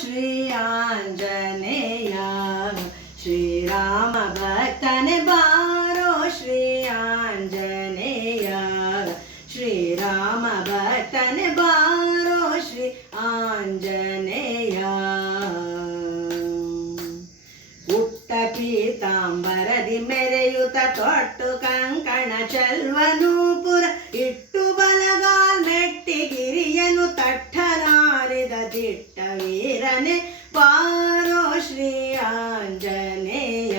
ಶ್ರೀ ಆಂಜನೇಯ ಶ್ರೀರಾಮ ಭಕ್ತನೆ ಬಾರೋ ಶ್ರೀ ಆಂಜನೇಯ ಶ್ರೀರಾಮ ಭಕ್ತನೆ ಬಾರೋ ಶ್ರೀ ಆಂಜನೇಯ ಪುಟ್ಟ ಪೀತಾಂಬರದಿ ಮೆರೆಯುತ ತೊಟ್ಟು ಕಂಕಣ ಚಲ್ವನೂಪುರ ಇಟ್ಟು ಬಲಗಾಲ್ ಮೆಟ್ಟಿಗಿರಿಯನು ತಟ್ಟನಾರಿದ ದಿಟ್ಟ ವೀರನೆ ಬಾರೋ ಶ್ರೀ ಆಂಜನೇಯ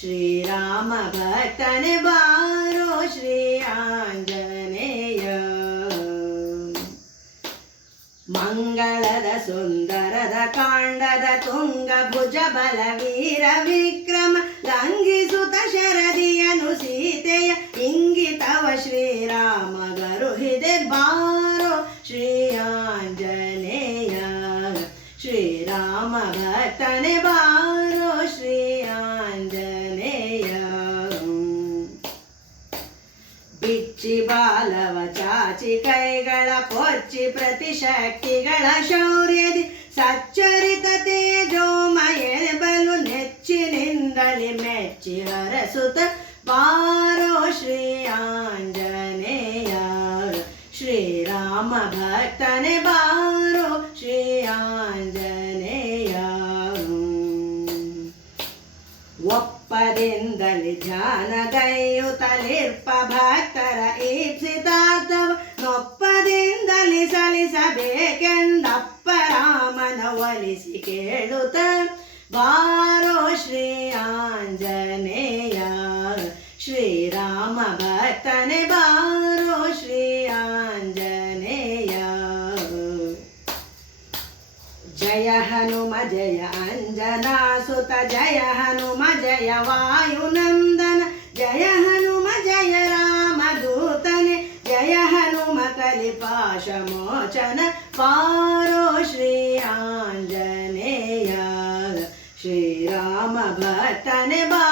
ಶ್ರೀರಾಮ ಭಕ್ತನೆ ಬಾರೋ ಶ್ರೀ ಆಂಜನೇಯ ಮಂಗಳದ ಸುಂದರದ ಕಾಂಡದ ತುಂಗ ಭುಜ ಬಲ ವೀರ ವಿಕ್ರಮ ಲಂಘಿಸುತ್ತ ಶರದಿಯನು ಸೀತೆಯ ಇಂಗಿತವ ಶ್ರೀರಾಮ ಗರುಹಿದೆ ಬಾರೋ ಶ್ರೀ ಆಂಜನೇಯ ಶ್ರೀರಾಮ ಭಕ್ತನೆ ಬಾರೋ ಶ್ರೀ ಆಂಜನೇಯ ಬಿಚ್ಚಿ ಬಾಲವ ಚಾಚಿ ಕೈಗಳ ಕೊಚ್ಚಿ ಪ್ರತಿಶಕ್ತಿಗಳ ಶೌರ್ಯದಿ ಸಚ್ಚರಿತ ತೇಜೋಮಯ ಬಲು ನೆಚ್ಚಿನಿಂದಲಿ ಮೆಚ್ಚಿ ಹರಸುತ್ತ ಬಾರೋ ಶ್ರೀ ಆಂಜನೇಯ ಶ್ರೀರಾಮ ಭಕ್ತನೆ ಬಾರೋ ಶ್ರೀ ಆಂಜನೇಯ ಒಪ್ಪದಿಂದಲಿ ಧ್ಯಾನಗೈಯುತ್ತಲಿರ್ಪ ಭಕ್ತರ ಈಪ್ಸಿತಾರ್ಥವ ನೊಪ್ಪದಿಂದಲಿ ಸಲಿಸಬೇಕೆಂದಪ್ಪ ರಾಮನ ಒಲಿಸಿ ಕೇಳುತ್ತ ಬಾರೋ ಶ್ರೀ ಆಂಜನೇಯ ಶ್ರೀರಾಮ ಭಕ್ತನೆ ಬಾರೋ ಶ್ರೀ ಆಂಜನೇಯ ಜಯ ಹನುಮ ಜಯ ಅಂಜನಾಸುತ ಜಯ ಹನುಮ ಜಯ ವಾಯುನಂದನ ಜಯ ಹನುಮ ಜಯ ರಾಮದೂತನೆ ಜಯ ಹನುಮ ಕಲಿಪಾಶ ಮೋಚನ ಬಾರೋ ಶ್ರೀ ಆಂಜನೇಯ ಶ್ರೀರಾಮ ಭಕ್ತನೆ ಬಾ